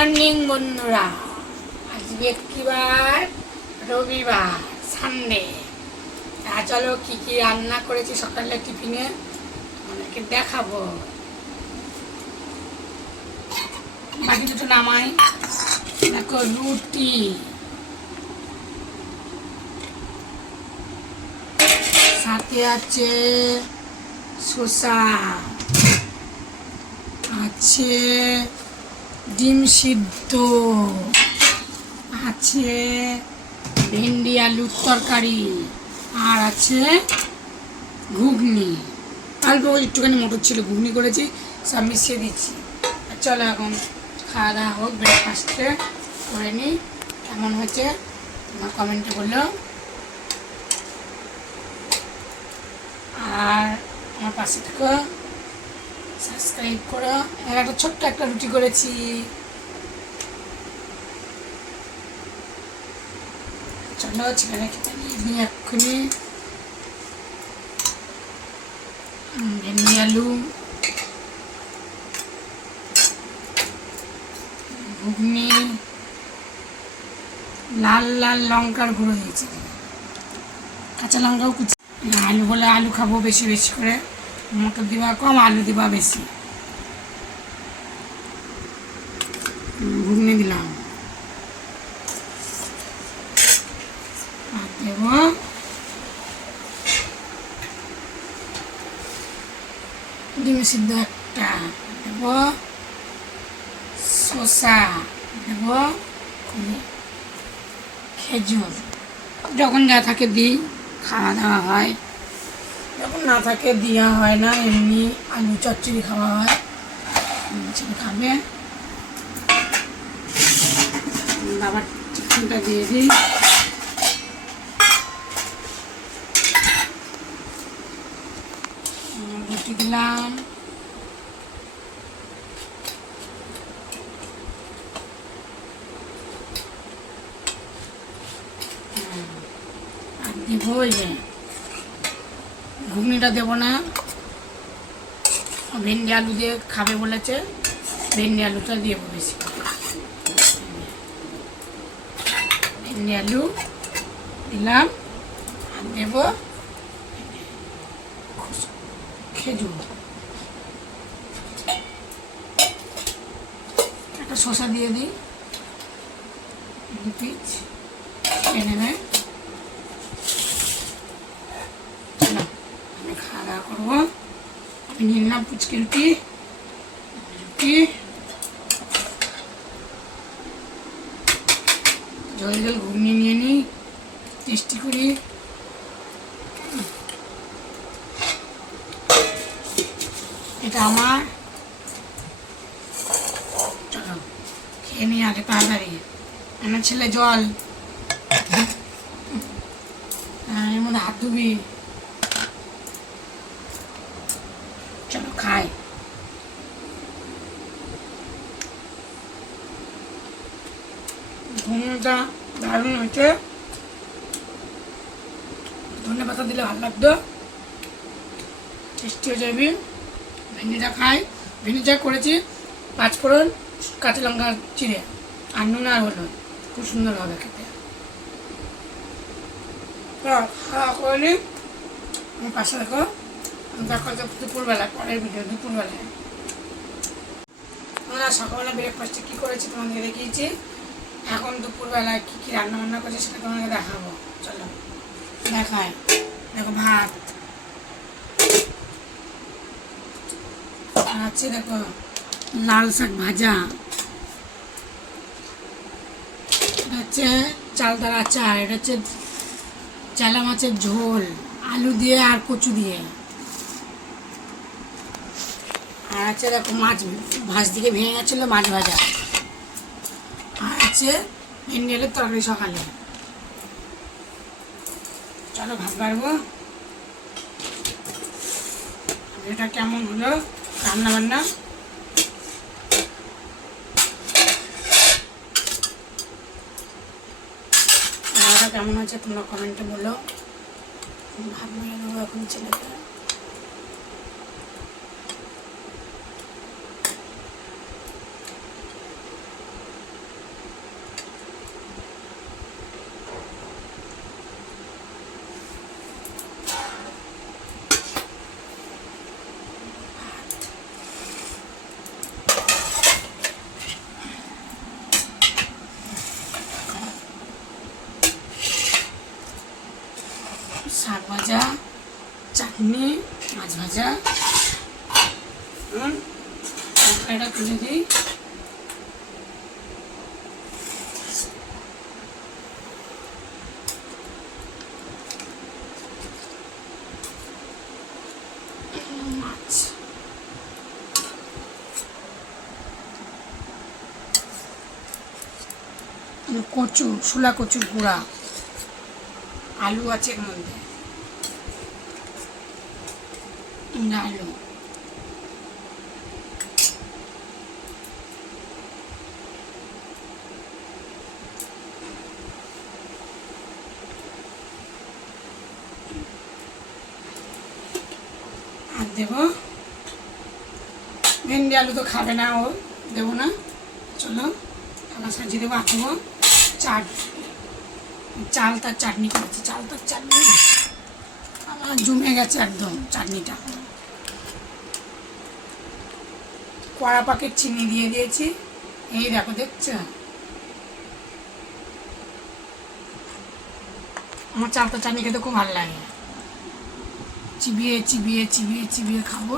Morning বন্ধুরা। আজ বৃহস্পতিবার রবিবার সানডে তা চলো কি কি রান্না করেছি সকালে টিফিনে অনেকে দেখাবো। বাকি দুটো নামাই। দেখো রুটি। সাথে আছে শসা। আছে ডিম সিদ্ধ। আছে ভেন্ডি আলুর তরকারি আর আছে ঘুগনি। অল্প একটুখানি মোটর ছিল, ঘুগনি করেছি, সব মিশিয়ে দিচ্ছি। চলো এখন খাওয়া দাওয়া হোক ব্রেকফাস্টে করে নিই। কেমন হয়েছে? তোমার কমেন্টে বলল আর আমার পাশে থেকে। একটা ছোট্ট একটা রুটি করেছি। চলো ছেলে খেতে নিয়ে এক্ষুনি। ভেন্ডি আলু, ঘুগনি, লাল লাল লঙ্কার গুঁড়ো দিয়েছি। কাঁচা লঙ্কাও কুচি আলু বলে আলু খাব বেশি বেশি করে। মটর দিবা কম, আলু দিবা বেশি উম, ঘুগনি দিলাম আর দেব ডিম সিদ্ধ একটা দেব শসা দেব খেজুর যখন যা থাকে দিই খাওয়া দাওয়া হয়। যখন না থাকে দেওয়া হয় না এমনি আলু চচ্চড়ি খাওয়া হয়। উম, খাবে। বাবার টিফিনটা দিয়ে দিই। উম, দিলাম আর দেবো ওই ঘুগনিটা দেবো না। ভেন্ডি আলু দিয়ে খাবে বলেছে। ভেন্ডি আলুটা দিয়ে বেশি ভেন্ডি আলু দিলাম। আর দেব খেজুর। একটা শসা দিয়ে দিই। দু পিস খেয়ে নেবে আমি খাওয়া দাওয়া করব। আমি নিয়ে নিলাম পুচকি রুটি। রুটি জল জল ঘুগনি নিয়ে নিই। টেস্টি করি। এটা আমার। খেয়ে নিই আগে তাড়াতাড়ি। আমার ছেলে জল। হ্যাঁ, এর মধ্যে হাত ধুবি। চলো খাই। ঘুমটা দারুণ হয়েছে। ধনে পাতা দিলে ভালো লাগতো। টেস্টি হয়ে যাবি। ভেন্ডিটা খাই ভেন্ডিটা করেছি পাঁচফোড়ন কাঁচা লঙ্কা চিড়ে, আর নুন আর হলো খুব সুন্দর হবে খেতে। খাওয়া করে নিই আমার পাশে দেখো দেখো দুপুরবেলা, পরের ভিডিও দুপুরবেলায় আমরা সকালবেলা ব্রেকফাস্টে কী করেছি তোমাদের দেখিয়েছি। এখন দুপুরবেলায় কী কী রান্না বান্না করছে সেটা তোমাকে দেখাবো। চলো দেখায় দেখো ভাত। আর আছে দেখো, লাল শাক ভাজা। এটা হচ্ছে চালতার আচার, এটা হচ্ছে চালা মাছের ঝোল, আলু দিয়ে আর কচু দিয়ে। আর আছে, দেখো, মাছ ভাজ দিকে ভেঙে গেছিল, মাছ ভাজা। আর আছে, ভেন্ডি আলুর তরকারি সকালে। চলো, ভাত বাড়বো। এটা কেমন হলো? রান্না বান্না রান্নাটা কেমন হয়েছে তোমরা কমেন্টে বলো ভাত বানিয়ে দেবো এখন ছেলেকে ঘুগনি মাছ ভাজা। তরকারিটা তুলে দিই। কচু শুলা কচুর গুঁড়া। আলু আছে এর মধ্যে। আর দেবো? ভেন্ডি আলু তো খাবে না ও। দেবো না? চলো, থালা সাজিয়ে দেবো আঁকবো চাট চাল তার চাটনি করেছি। চাল তার চাটনি। জমে গেছে একদম চাটনিটা। কড়া পাকের চিনি দিয়ে দিয়েছি। এই দেখো, দেখছ? আমার চালতা চাটনি খেতে খুব ভালো লাগে। চিবিয়ে চিবিয়ে চিবিয়ে চিবিয়ে খাব।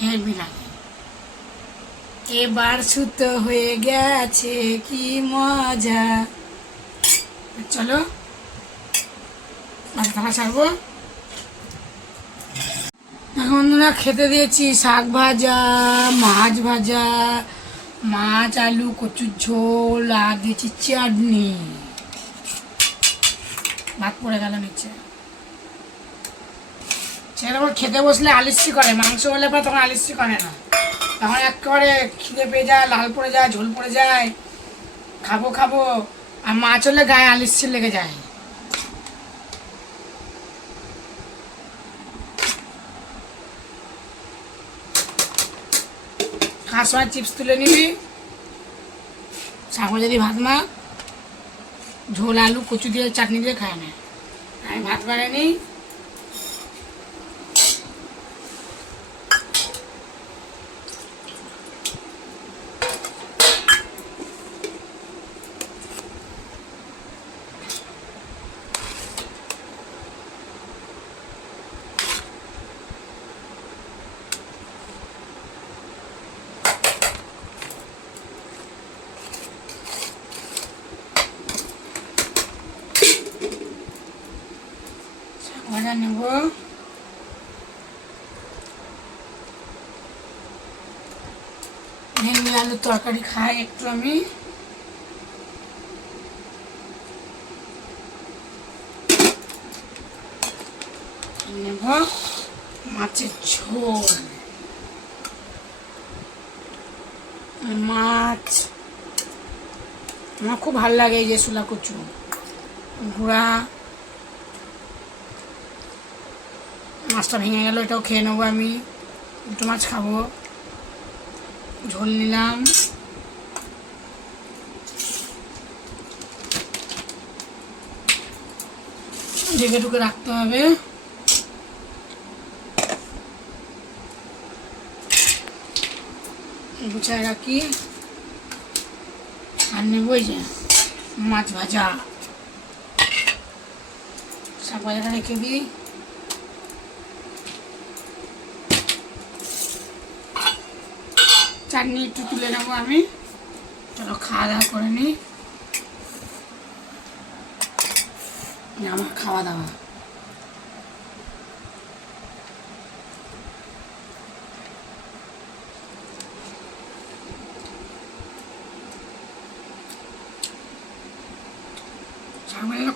হেভি লাগে। এবার সুতো হয়ে গেছে, কি মজা। চলো মাছ খাওয়া ছাড়বো। বন্ধুরা, খেতে দিয়েছি শাক ভাজা, মাছ ভাজা, মাছ, আলু, কচুর ঝোল, আর দিয়েছি চাটনি। ভাত পড়ে গেল নিচে। সেরকম খেতে বসলে আলিস্যি করে, মাংস হলে পর তখন আলিস্যি করে না। তখন একেবারে খিদে পেয়ে যায়, লাল পড়ে যায়, ঝোল পড়ে যায়। খাব খাব। আর মাছ হলে গায়ে আলিস্যি লেগে যায়। খাওয়ার চিপস তুলে নিবি যদি ভাত মা ঝোল, আলু, কচু দিয়ে, চাটনি দিয়ে খায় না আমি ভাত বানাই নিই ভাজা নেব ভেন্ডি আলুর তরকারি খাই একটু আমি নেব মাছের ঝোল মাছ আমার খুব ভালো লাগে এই যে শুলা কচু গুঁড়া মাছটা ভেঙে গেল, এটাও খেয়ে নেব আমি। দুটো মাছ খাব। ঝোল নিলাম। ঢেকে টুকে রাখতে হবে। গুছায় রাখি। আর নেব যে মাছ ভাজা। শাক ভাজাটা রেখে দিই। চাটনি একটু তুলে নেব আমি। চলো খাওয়া দাওয়া করে নিই আমার খাওয়া দাওয়া।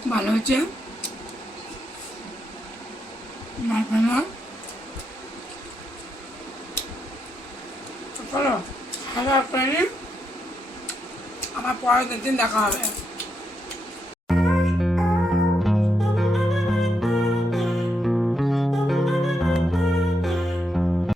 খুব ভালো হয়েছে। ভালো চলো খাওয়া দাওয়া করে নিন আবার পরের দিন দেখা হবে।